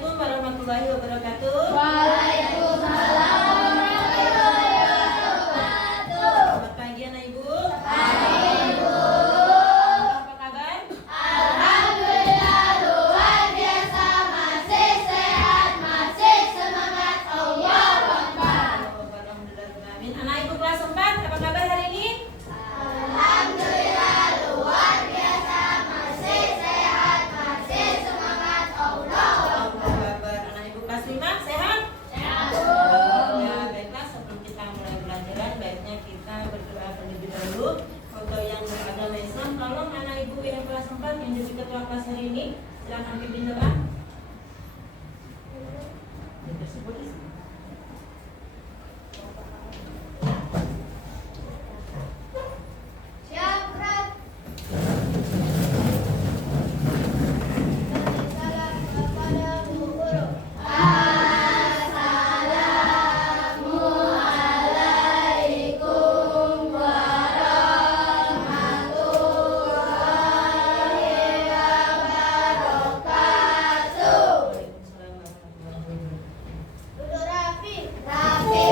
Assalamualaikum warahmatullahi wabarakatuh. Waalaikumsalam warahmatullahi wabarakatuh. Selamat pagi anak ibu. Pagi ibu. Apa kabar? Alhamdulillah luar biasa, masih sehat, masih semangat. Allahu Akbar. Amin. Anak ibu kelas 4, apa kabar hari ini? Alhamdulillah luar biasa, masih sehat, masih semangat. Allahu Akbar. Anak ibu kelas 5 sehat? Sehat. Ya, baiklah, sebelum kita mulai pelajaran, baiknya kita berdoa terlebih dahulu. Untuk yang beragama Islam, tolong anak ibu yang kelas 4 yang jadi ketua kelas hari ini, silakan pimpin doa. Siap, Rat. Salam kepada Bu Guru. Assalamualaikum warahmatullahi wabarakatuh. Waalaikumsalam warahmatullahi wabarakatuh. Duduk rapi. Rapi.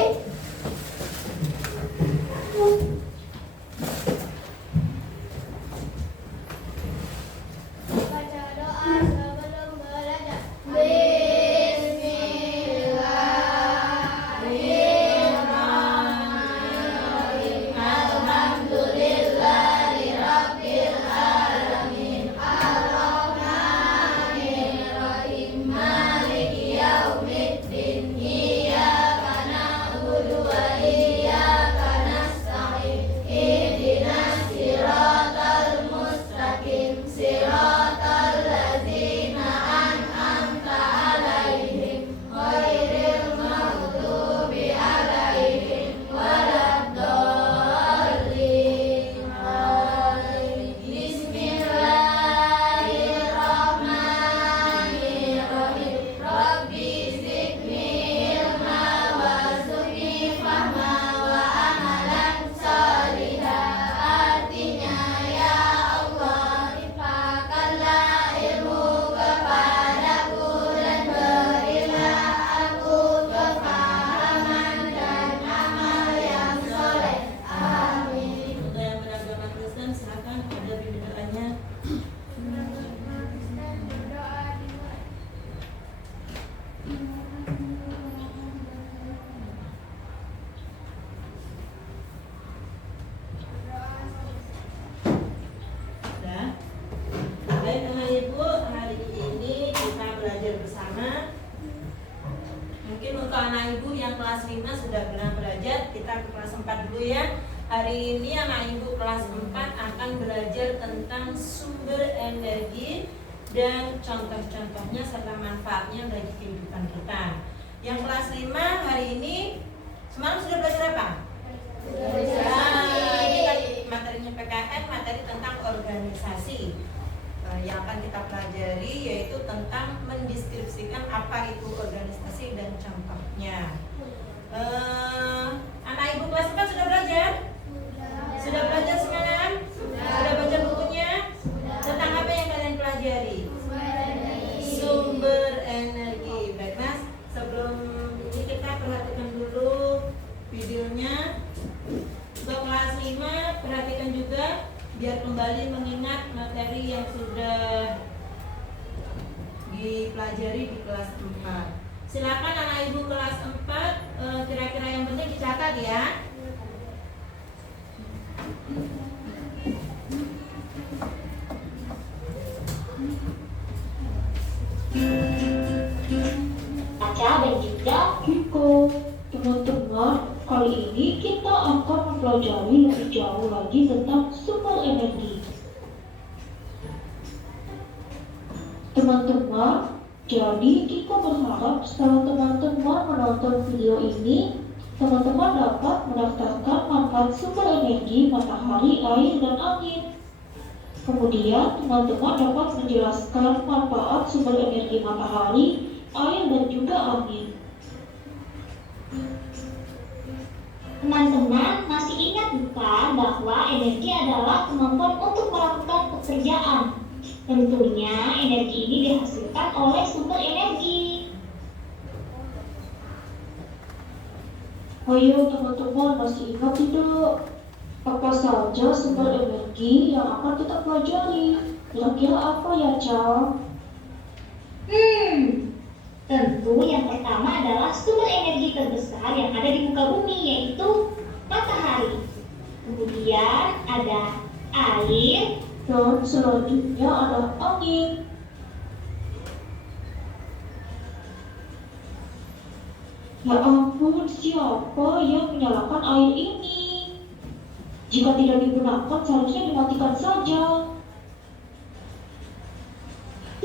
Baca doa sebelum belajar. Bismillahirrahmanirrahim. Alhamdulillahirabbil alamin. Arrahmanirrahim. Maliki yaumiddin. Iyyaka na'budu wa iyyaka nasta'in. Ihdinas siratal mustaqim. Siratal ladzina an'amta 'alaihim ghairil maghdubi 'alaihim waladdallin. Amin. Bismillahirrahmanirrahim. Rabbi zidni ilma warzuqni fahma wa amalan shalihan. Artinya, ya Allah, limpahkanlah ilmu kepadaku dan berilah aku kefahaman dan amal yang soleh. Amin. Untuk yang beragama Kristen, silakan ada pimpin doanya. Sudah. Baik anak ibu, hari ini kita belajar bersama. Mungkin untuk anak ibu yang kelas 5 sudah pernah belajar, kita ke kelas 4 dulu ya. Hari ini anak ibu kelas 4 akan belajar tentang sumber energi dan contoh-contohnya serta manfaatnya bagi kehidupan kita. Yang kelas 5 hari ini semalam sudah belajar apa? Ini kan materinya PKN, materi tentang organisasi. Yang akan kita pelajari yaitu tentang mendeskripsikan apa itu organisasi dan contohnya. Anak ibu kelas 4 sudah belajar? Sudah belajar semalam? Sudah baca bukunya? Tentang apa yang kalian pelajari? Sumber energi. Baik mas, sebelum ini kita perhatikan dulu videonya. Untuk kelas 5 perhatikan juga biar kembali mengingat materi yang sudah dipelajari di kelas 4. Silakan anak ibu kelas 4 kira-kira yang penting dicatat ya. Baca dan juga Kiko. Teman-teman, kali ini kita akan mempelajari lebih jauh lagi tentang sumber energi. Teman-teman, jadi kita berharap setelah teman-teman menonton video ini, teman-teman dapat mendaftarkan manfaat sumber energi matahari, air, dan angin. Kemudian, teman-teman dapat menjelaskan manfaat sumber energi matahari, air, dan juga angin. Teman-teman masih ingat bukan bahwa energi adalah kemampuan untuk melakukan pekerjaan. Tentunya energi ini dihasilkan oleh sumber energi. Ayo teman-teman, masih ingat tidak? Apa saja sumber energi yang akan kita pelajari? Kira-kira apa ya, Cal? Tentu yang pertama adalah sumber energi terbesar yang ada di muka bumi, yaitu matahari. Kemudian ada air, Dan selanjutnya ada angin. Ya ampun, siapa yang menyalakan air ini? Jika tidak digunakan, seharusnya dimatikan saja.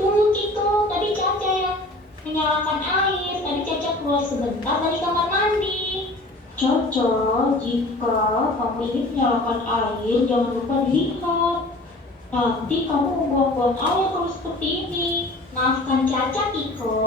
tunggu Kiko, tadi Caca yang menyalakan air. Tadi Caca keluar sebentar dari kamar mandi. Caca, jika kamu ingin menyalakan air, jangan lupa dilihat. Nanti kamu membuang-buang air kalau seperti ini. Maafkan Caca, Kiko.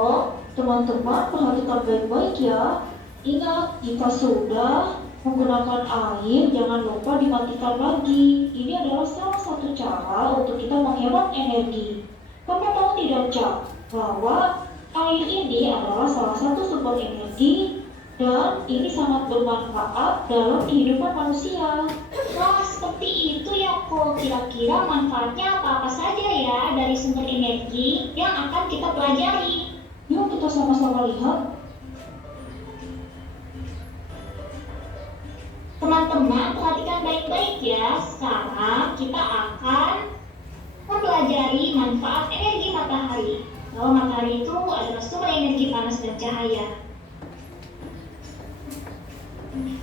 Teman-teman, perhatikan baik-baik ya. Ingat, jika sudah menggunakan air, jangan lupa dimatikan lagi. Ini adalah salah satu cara untuk kita menghemat energi. Kamu tahu tidak, Cak, bahwa air ini adalah salah satu sumber energi dan ini sangat bermanfaat dalam kehidupan manusia. Wah, seperti itu ya kok. Kira-kira manfaatnya apa-apa saja ya dari sumber energi yang akan kita pelajari. Yuk kita sama-sama lihat. Teman-teman, perhatikan baik-baik ya. Sekarang kita akan mempelajari manfaat energi matahari. Bahwa matahari itu adalah sumber energi panas dan cahaya.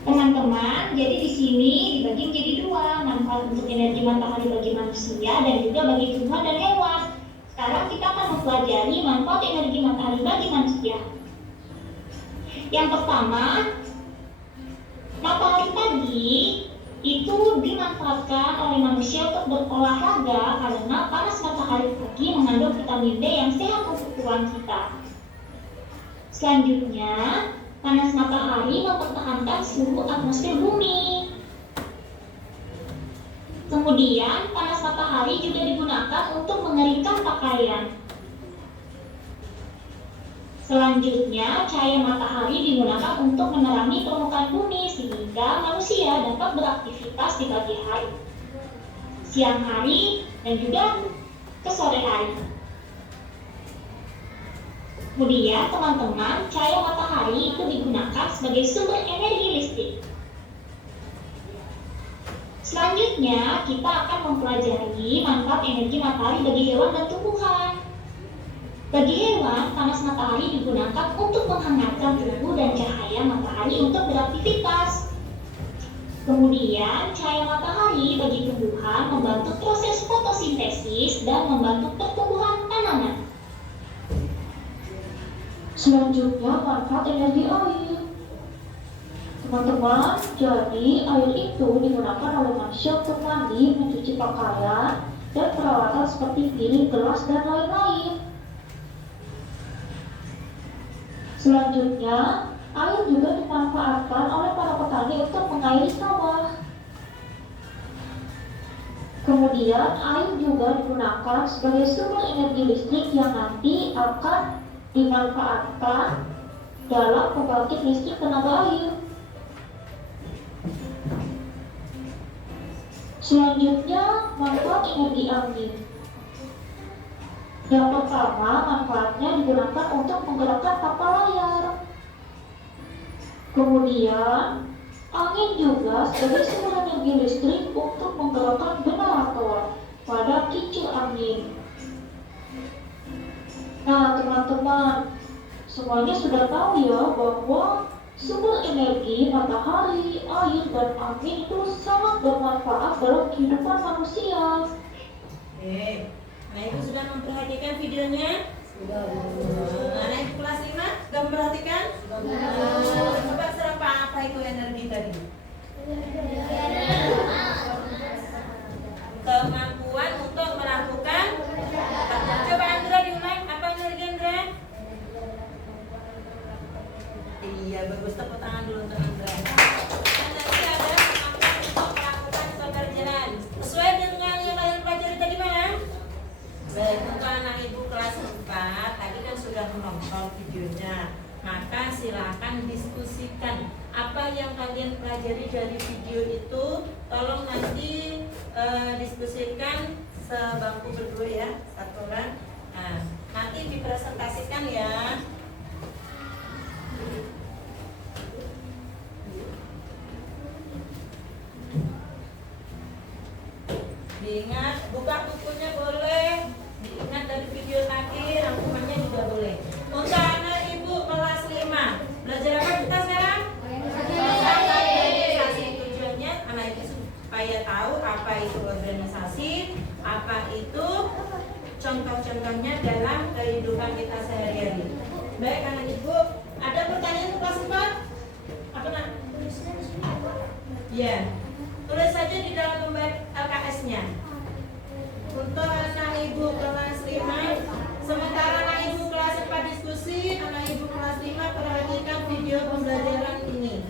Teman-teman, jadi di sini dibagi menjadi dua, manfaat untuk energi matahari bagi manusia dan juga bagi tumbuhan dan hewan. Sekarang kita akan mempelajari manfaat energi matahari bagi manusia. Yang pertama, matahari pagi itu dimanfaatkan oleh manusia untuk berolahraga karena panas matahari pagi mengandung vitamin D yang sehat untuk tulang kita. Selanjutnya, panas matahari mempertahankan suhu atmosfer bumi. Kemudian, panas matahari juga digunakan untuk mengeringkan pakaian. Selanjutnya, cahaya matahari digunakan untuk menerangi permukaan bumi sehingga manusia dapat beraktivitas di pagi hari, siang hari, dan juga ke sore hari. Kemudian, teman-teman, cahaya matahari itu digunakan sebagai sumber energi listrik. Selanjutnya, kita akan mempelajari manfaat energi matahari bagi hewan dan tumbuhan. Bagi hewan, panas matahari digunakan untuk menghangatkan tubuh dan cahaya matahari untuk beraktivitas. Kemudian, cahaya matahari bagi tumbuhan membantu proses fotosintesis dan membantu pertumbuhan tanaman. Selanjutnya, manfaat energi air. Teman-teman, jadi air itu digunakan oleh manusia untuk mandi, mencuci pakaian, dan peralatan seperti piring, gelas, dan lain-lain. Selanjutnya, air juga dimanfaatkan oleh para petani untuk mengairi sawah. Kemudian, air juga digunakan sebagai sumber energi listrik yang nanti akan dimanfaatkan dalam pembangkit listrik tenaga air. Selanjutnya, manfaat energi angin. Yang pertama, manfaatnya digunakan untuk menggerakkan kapal layar. Kemudian, angin juga sebagai sumber energi listrik untuk menggerakkan generator pada kincir angin. Nah, teman-teman, semuanya sudah tahu ya bahwa sumber energi matahari, air, dan angin itu sangat bermanfaat dalam kehidupan manusia. Nah, Ibu sudah memperhatikan videonya? Sudah. Anak Ibu kelas 5 sudah memperhatikan? Coba serapa apa itu energi tadi? Kemampuan untuk melakukan. Coba Andra diulang, apa energi Andra? Iya, bagus, tepuk tangan dulu untuk Andra. Dan nanti ada kemampuan untuk melakukan pekerjaan sesuai dengan yang kalian pelajari tadi mana? Baik, untuk anak Ibu kelas 4 tadi kan sudah menonton videonya. Maka silakan diskusikan apa yang kalian pelajari dari video itu. Tolong nanti diskusikan sebangku berdua ya, satu orang. Nah, nanti dipresentasikan ya. Diingat, buka bukunya boleh. Diingat dari video tadi, rangkumannya juga boleh. Untuk anak ibu kelas 5, belajar apa kita sekarang? Organisasi. Tujuannya anak ibu supaya tahu apa itu organisasi, apa itu contoh-contohnya dalam kehidupan kita sehari-hari. Baik anak ibu, ada pertanyaan untuk kelas 4? Apa nak? Ya, tulis saja di dalam lembar LKS-nya. Untuk anak ibu kelas 5, sementara anak ibu kelas 4 diskusi, anak ibu kelas 5 perhatikan video pembelajaran ini.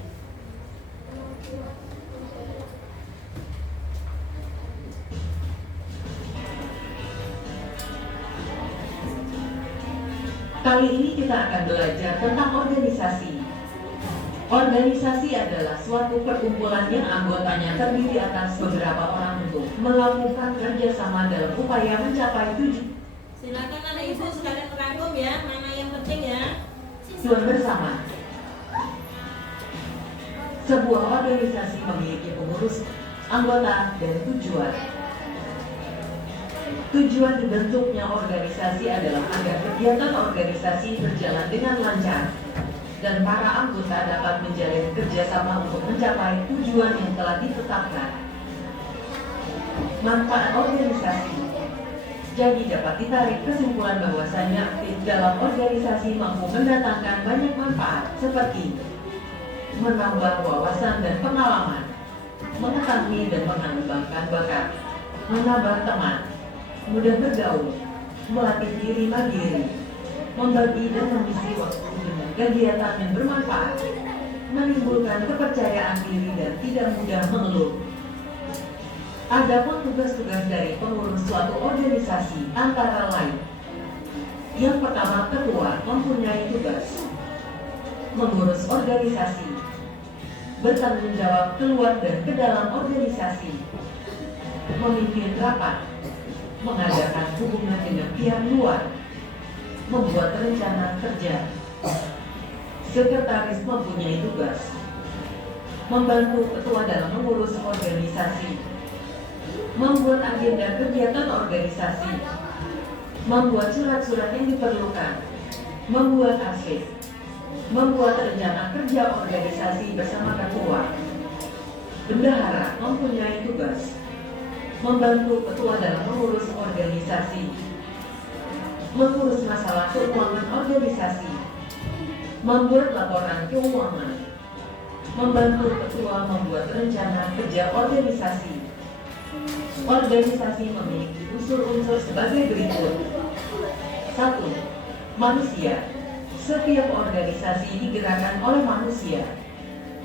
Kali ini kita akan belajar tentang organisasi. Organisasi adalah suatu perkumpulan yang anggotanya terdiri atas beberapa orang untuk melakukan kerjasama dalam upaya mencapai tujuan Silakan anak ibu sekalian merangkum ya, mana yang penting ya. bersama. Sebuah organisasi memiliki pengurus, anggota, dan tujuan. Tujuan dibentuknya organisasi adalah agar kegiatan organisasi berjalan dengan lancar dan para anggota dapat menjalin kerjasama untuk mencapai tujuan yang telah ditetapkan. Manfaat organisasi. Jadi dapat ditarik kesimpulan bahwasannya aktif dalam organisasi mampu mendatangkan banyak manfaat seperti menambah wawasan dan pengalaman, mengetahui dan mengembangkan bakat, menambah teman, mudah bergaul, melatih diri mandiri, membagi dan mengisi waktu dengan kegiatan yang bermanfaat, menimbulkan kepercayaan diri dan tidak mudah mengeluh. Adapun tugas-tugas dari pengurus suatu organisasi antara lain. Yang pertama, ketua mempunyai tugas mengurus organisasi, bertanggung jawab keluar dan ke dalam organisasi, memimpin rapat, mengadakan hubungan dengan pihak luar, membuat rencana kerja. Sekretaris mempunyai tugas membantu ketua dalam mengurus organisasi, membuat agenda kegiatan organisasi, membuat surat-surat yang diperlukan, membuat arsip, membuat rencana kerja organisasi bersama ketua. Bendahara mempunyai tugas membantu ketua dalam mengurus organisasi, mengurus masalah keuangan organisasi, membuat laporan keuangan, membantu ketua membuat rencana kerja organisasi. Organisasi memiliki unsur-unsur sebagai berikut. 1. Manusia. Setiap organisasi digerakkan oleh manusia.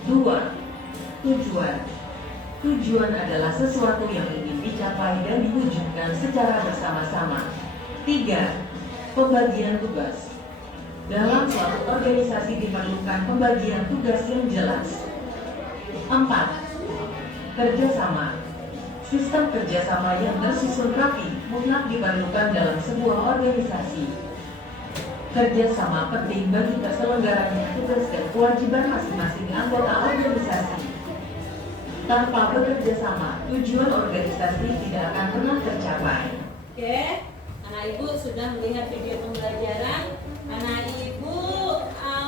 2. Tujuan. Tujuan adalah sesuatu yang ingin dicapai dan diwujudkan secara bersama-sama. 3. Pembagian tugas. Dalam suatu organisasi diperlukan pembagian tugas yang jelas. 4. Kerjasama. Sistem kerjasama yang tersusun rapi mutlak diperlukan dalam sebuah organisasi. Kerjasama penting bagi terselenggaranya tugas dan kewajiban masing-masing anggota organisasi. Tanpa bekerja sama, tujuan organisasi tidak akan pernah tercapai. Oke, anak ibu sudah melihat video pembelajaran. Anak ibu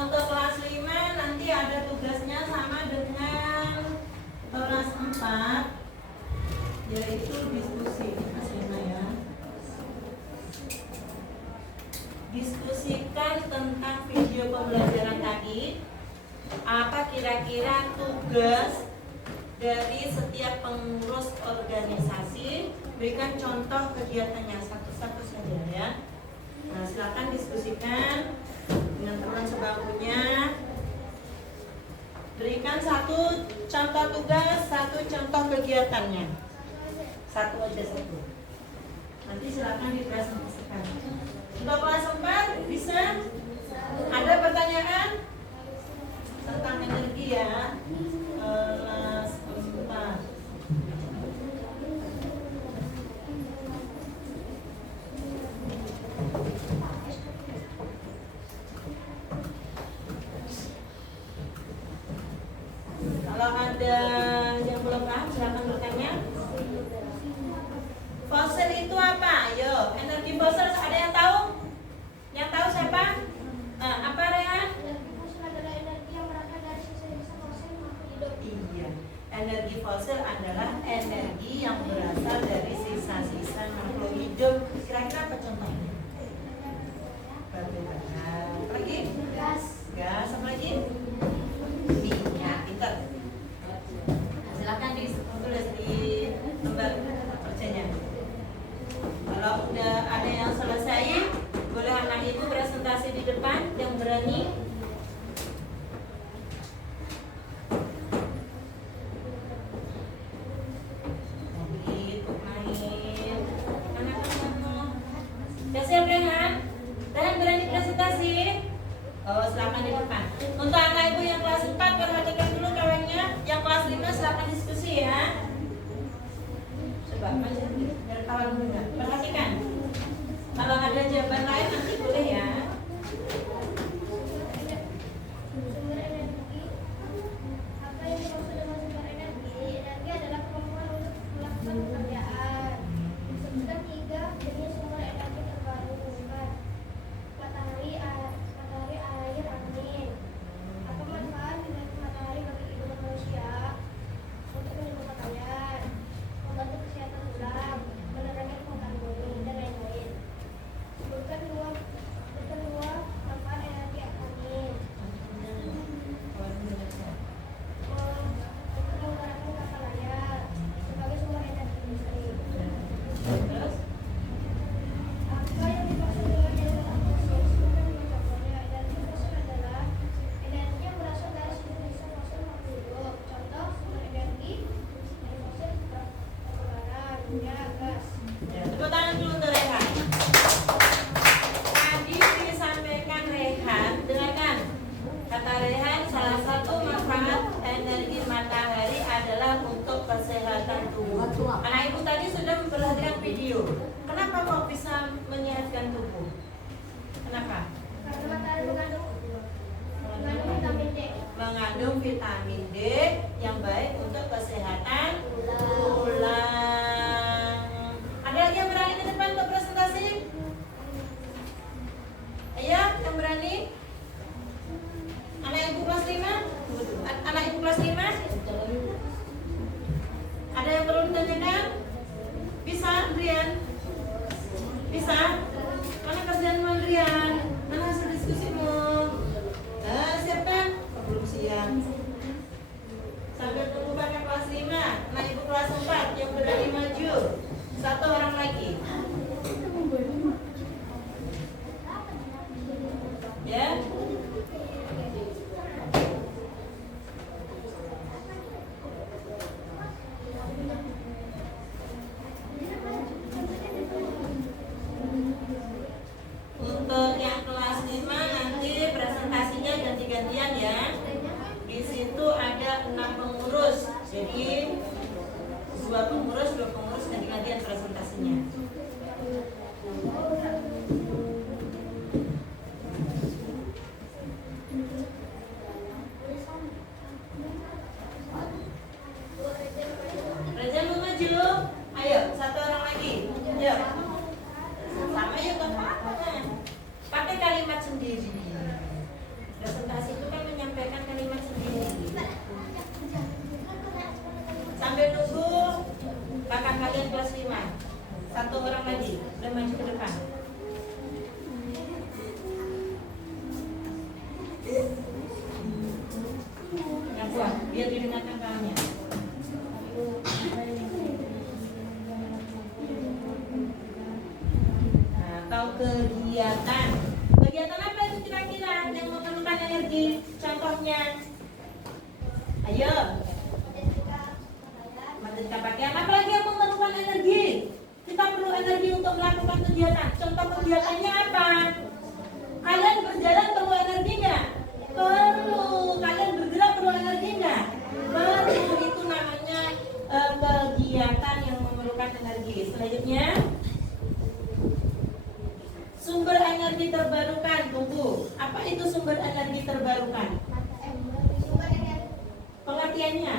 untuk kelas 5 nanti ada tugasnya sama dengan kelas 4, yaitu diskusi. Kelas 5 ya. Diskusikan tentang video pembelajaran tadi. Apa kira-kira tugas dari setiap pengurus organisasi? Berikan contoh kegiatannya satu-satu saja ya. Nah, silakan diskusikan dengan teman sebangkunya. Berikan satu contoh tugas, satu contoh kegiatannya. Satu aja satu. Nanti silakan dipresentasikan. Untuk kelas 4 bisa? Ada pertanyaan? ada yang belum paham silakan bertanya. Fosil itu apa? Ayo, energi fosil ada yang tahu? Yang tahu siapa? Apa Rehan? Energi fosil adalah energi yang berasal dari sisa-sisa fosil makhluk hidup. Iya, energi fosil adalah energi yang berasal dari sisa-sisa makhluk hidup. Kira-kira apa contohnya? Batu bara. Apa lagi? Gas. Gas, apa lagi? Minyak. Pintar. Silakan ditulis di lembar kerjanya. Kalau udah ada yang selesai, boleh anak ibu presentasi di depan yang berani. Udah siap Rehan? Rehan berani presentasi? Oh, silakan di depan. Untuk anak ibu yang kelas 4 perhatikan dulu kawannya. Yang kelas 5 silakan diskusi ya. Coba aja dari kawan muda. Perhatikan. Kalau ada jawaban lain nanti boleh ya. Sumber energi. Apa yang dimaksud dengan sumber energi? Energi adalah kemampuan untuk melakukan pekerjaan. Sebutkan 3 jenis sumber energi terbarukan. Matahari, air, angin. Apa manfaat energi matahari bagi kehidupan manusia? Untuk menyebut pakaian, membantu kesehatan tulang, menerangi permukaan bumi, dan lain-lain. Sebutkan dua manfaat energi angin. Menggunakan kapal layar sebagai sumber energi listrik. Terus Apa yang dimaksud dengan energi fosil? Silakan mencontohnya. Energi fosil adalah energi yang berasal dari sisa-sisa fosil makhluk hidup. Contoh sumber energi dari fosil batu bara, minyak, gas. ya, tepuk tangan dulu untuk Rehan. Tadi disampaikan Rehan, dengarkan. Kata Rehan, salah satu manfaat energi matahari adalah untuk kesehatan tubuh. Anak ibu tadi sudah memperhatikan video. Kenapa kok bisa menyehatkan tubuh? Kenapa? Karena matahari mengandung vitamin D. Mengandung vitamin D yang baik untuk kesehatan tulang. Ada lagi yang berani di depan untuk presentasi? Ayo, yang berani? Anak ibu kelas 5? Anak ibu kelas 5? Ada yang perlu ditanyakan? Bisa, Andrian? Bisa? Mana kerjaanmu, Andrian? Mana hasil diskusimu? Siap kan? Oh, belum siap. Sambil tunggu pakai kelas 5. Anak ibu kelas 4 yang berani maju. 1 orang lagi. Ya? Untuk yang kelas 5 nanti presentasinya ganti-gantian ya. Di situ ada 6 pengurus. Jadi 2 pengurus ganti-gantian presentasinya. Reza mau maju? Ayo, 1 orang lagi. Ayo. Sama yuk kan? Pakai kalimat sendiri. Presentasi itu kan menyampaikan kalimat sendiri. Sambil nunggu kakak kalian kelas 5. 1 orang lagi, udah maju ke depan. Yang kuat, biar didengarkan kawannya. Nah, atau kegiatan. Kegiatan apa itu kira-kira yang memerlukan energi? Contohnya, ayo. Mendekat pakaian. Apa lagi yang memerlukan energi? Kita perlu energi untuk melakukan kegiatan. Contoh kegiatannya apa? Kalian berjalan perlu energi nggak? Perlu. Kalian bergerak perlu energi nggak? Perlu. Itu namanya kegiatan yang memerlukan energi. Selanjutnya, sumber energi terbarukan. Tunggu. Apa itu sumber energi terbarukan? Pengertiannya?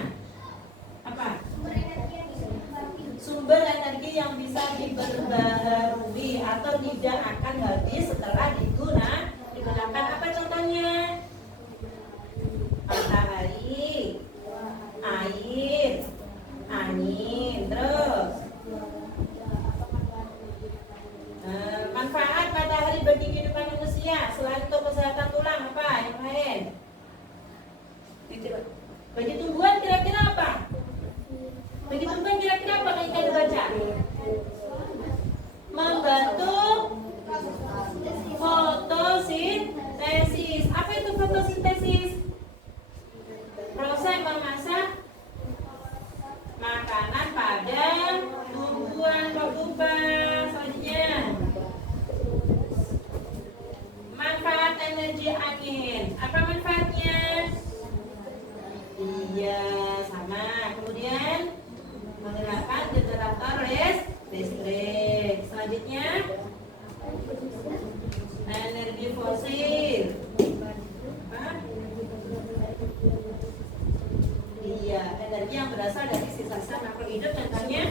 energi angin. Apa manfaatnya? Iya, sama. Kemudian menggerakkan generator listrik. Selanjutnya energi fosil. Apa? Iya, energi yang berasal dari sisa-sisa makhluk hidup, contohnya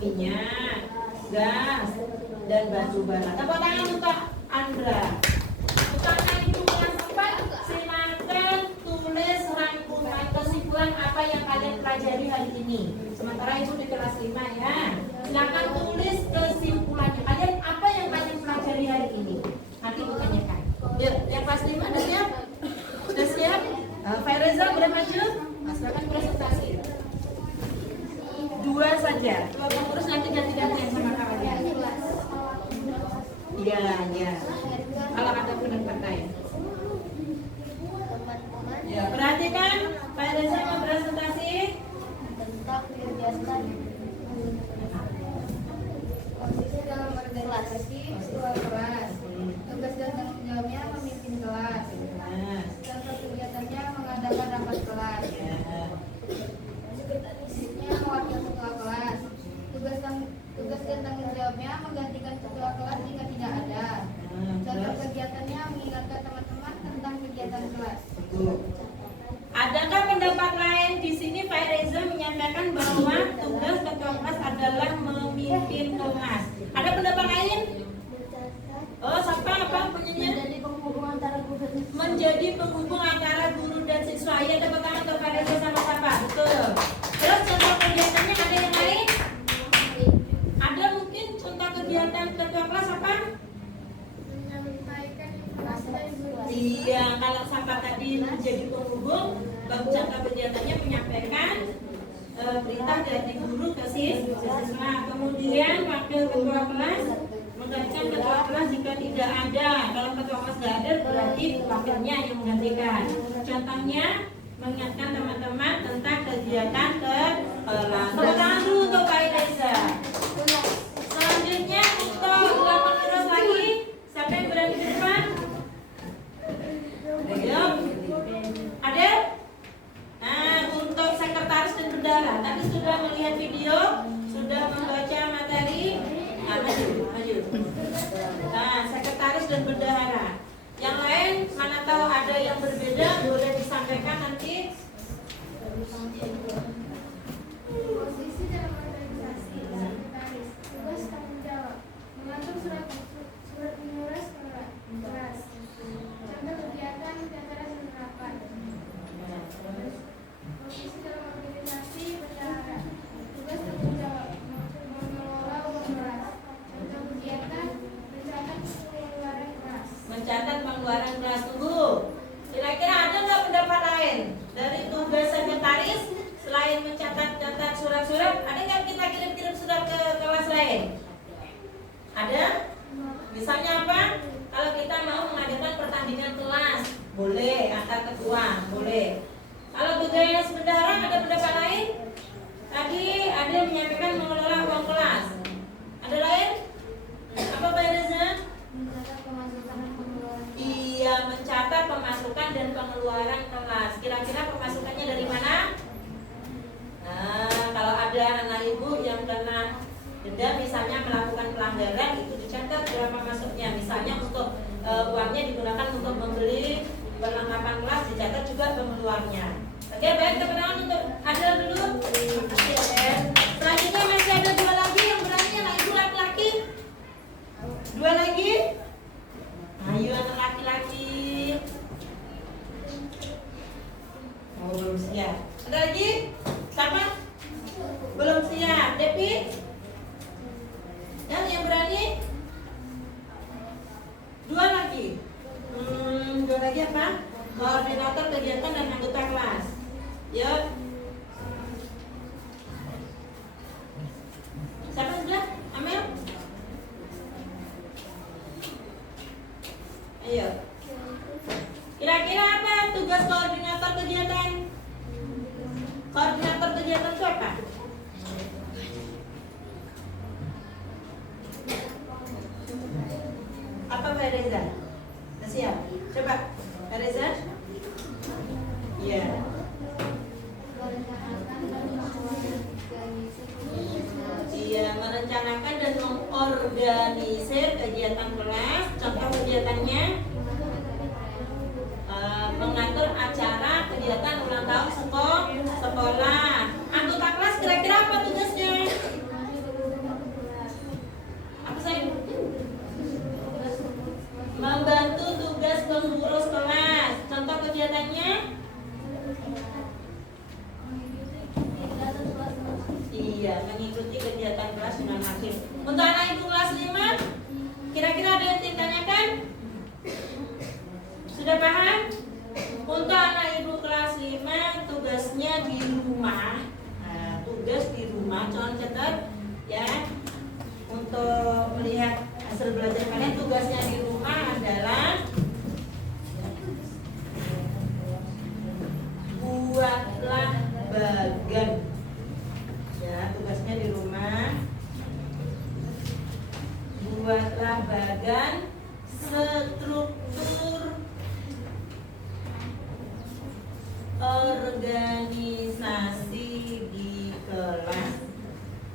minyak, gas, dan batu bara. Tepuk tangan untuk Andra. Bukannya itu kelas 4, silakan tulis rangkuman kesimpulan apa yang kalian pelajari hari ini. Sementara ibu di kelas 5 ya. Silakan tulis kesimpulannya kalian, apa yang kalian pelajari hari ini. Nanti ibu tanyakan. Yuk, yang kelas 5 udah siap? Udah siap? Faireza udah maju? Silakan presentasi. 2 saja. 2 pengurus nanti ganti-gantian sama kawannya. Iya, iya. Kalau ada pendapat lain. Ya, perhatikan. Pak Reza mau presentasi tentang kegiatan posisi dalam organisasi ketua kelas. Tugas dan tanggung jawabnya memimpin kelas. Contoh kegiatannya mengadakan rapat kelas. Sekretarisnya wakil ketua kelas. Tugas dan tanggung jawabnya menggantikan ketua kelas jika tidak ada. Contoh kegiatannya mengingatkan teman-teman tentang kegiatan kelas. Adakah pendapat lain di sini? Pak Reza menyampaikan bahwa tugas ketua kelas adalah memimpin kelas. Ada pendapat lain? Oh, siapa apa penyanyi? Menjadi penghubung antara guru dan siswa. Ya, tepuk tangan untuk Pak Reza sama siapa? Betul. Terus contoh kegiatannya ada yang lain? Ada mungkin contoh kegiatan ketua kelas apa? Menyampaikan informasi dari guru. Iya, kalau siapa tadi menjadi penghubung, contoh kegiatannya menyampaikan berita dari guru ke siswa. Kemudian wakil ketua kelas menggantikan ketua kelas jika tidak ada. Kalau ketua kelas tidak ada, berarti wakilnya yang menggantikan. Contohnya mengingatkan teman-teman tentang kegiatan ke kelas. Tepuk tangan dulu untuk Pak Reza. Selanjutnya untuk 2 pengurus lagi, siapa yang berani di depan? Ayo. Ada? Nah, untuk sekretaris dan bendahara, tadi sudah melihat video, sudah membaca materi. Nah, maju. Nah, sekretaris dan bendahara. Yang lain, mana tahu ada yang berbeda, boleh disampaikan nanti. Posisi dalam organisasi sekretaris, tugas tanggung jawab, mengatur surat menyurat kelas. Contoh kegiatan acara dan rapat. Posisi dalam organisasi bendahara, tugas tanggung jawab, mengelola uang kelas. Contoh kegiatan mencatat pengeluaran kelas. Mencatat pengeluaran kelas. Tunggu. Kira-kira ada nggak pendapat lain dari tugas sekretaris selain mencatat surat-surat? Ada nggak kita kirim surat ke kelas lain? Ada? Misalnya apa? Kalau kita mau mengadakan pertandingan kelas, boleh. Antar ketua, boleh. Kalau tugas bendahara ada pendapat lain? Tadi ada yang menyampaikan mengelola uang kelas. Ada lain? Apa Pak Reza? Mencatat pemasukan dan pengeluaran. Iya, mencatat pemasukan dan pengeluaran kelas. Kira-kira pemasukannya dari mana? Nah, kalau ada anak ibu yang kena denda, misalnya melakukan pelanggaran, itu dicatat berapa masuknya. Misalnya untuk uangnya digunakan untuk membeli perlengkapan kelas, dicatat juga pengeluarannya. Oke, baik, tepuk tangan untuk Adel dulu. Terima kasih, Adel. Selanjutnya masih ada 2 lagi yang berani, anak ibu laki-laki. 2 lagi. Ayo anak laki-laki. Oh, belum siap. Ada lagi? Siapa? Belum siap. Depi? Yang berani? 2 lagi. 2 lagi apa? Koordinator kegiatan dan anggota kelas. Yuk. Siapa sudah? Amel? Ayo. Kira-kira apa tugas koordinator kegiatan? Koordinator kegiatan itu apa? Apa Pak Reza? Sudah siap? Coba, Kak Reza. Iya. Iya, merencanakan dan mengorganisir kegiatan kelas. Contoh kegiatannya mengatur acara kegiatan ulang tahun sekolah. Anggota kelas kira-kira apa tugasnya? Apa saya? Membantu tugas pengurus kelas. Contoh kegiatannya? Iya, mengikuti kegiatan kelas dengan aktif. Untuk anak ibu kelas 5, kira-kira ada yang ditanyakan? Sudah paham? Untuk anak ibu kelas 5, tugasnya di rumah. Nah, tugas di rumah, jangan catat ya. Untuk melihat hasil belajar kalian, tugasnya di rumah adalah buatlah bagan. Ya, tugasnya di rumah buatlah bagan struktur organisasi di kelas.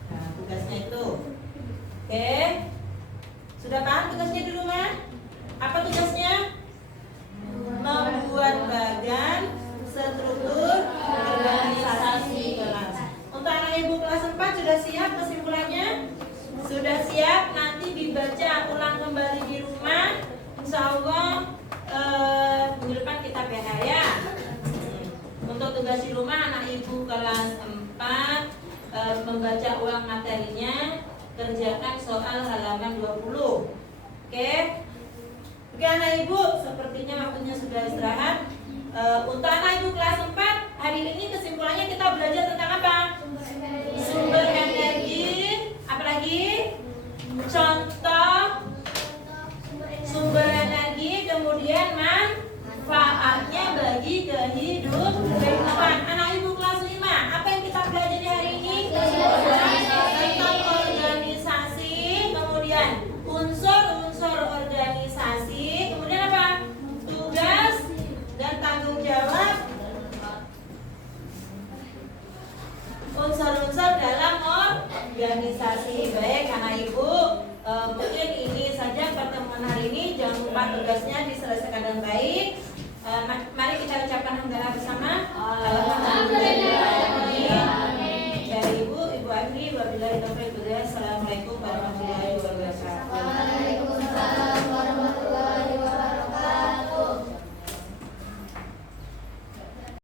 Nah, tugasnya itu. Oke. Sudah paham tugasnya di rumah? Apa tugasnya? Membuat bagan struktur organisasi kelas. Untuk anak ibu kelas 4 sudah siap kesimpulannya? Sudah siap, nanti dibaca ulang kembali di rumah. Insya Allah minggu depan kita PH ya. Untuk tugas di rumah anak ibu kelas 4 membaca ulang materinya, kerjakan soal halaman 20. Oke? Oke anak ibu, sepertinya waktunya sudah istirahat. Untuk anak ibu kelas 4 hari ini kesimpulannya kita belajar tentang apa? Sumber energi. Apalagi? Contoh sumber energi, kemudian manfaatnya bagi kehidupan. Anak ibu kelas 5, apa yang kita pelajari hari ini? Tentang organisasi, kemudian unsur-unsur organisasi, kemudian apa? Tugas dan tanggung jawab. Unsur-unsur dalam organisasi. Baik anak ibu, mungkin ini saja pertemuan hari ini. Jangan lupa tugasnya diselesaikan dengan baik. Mari kita ucapkan hamdalah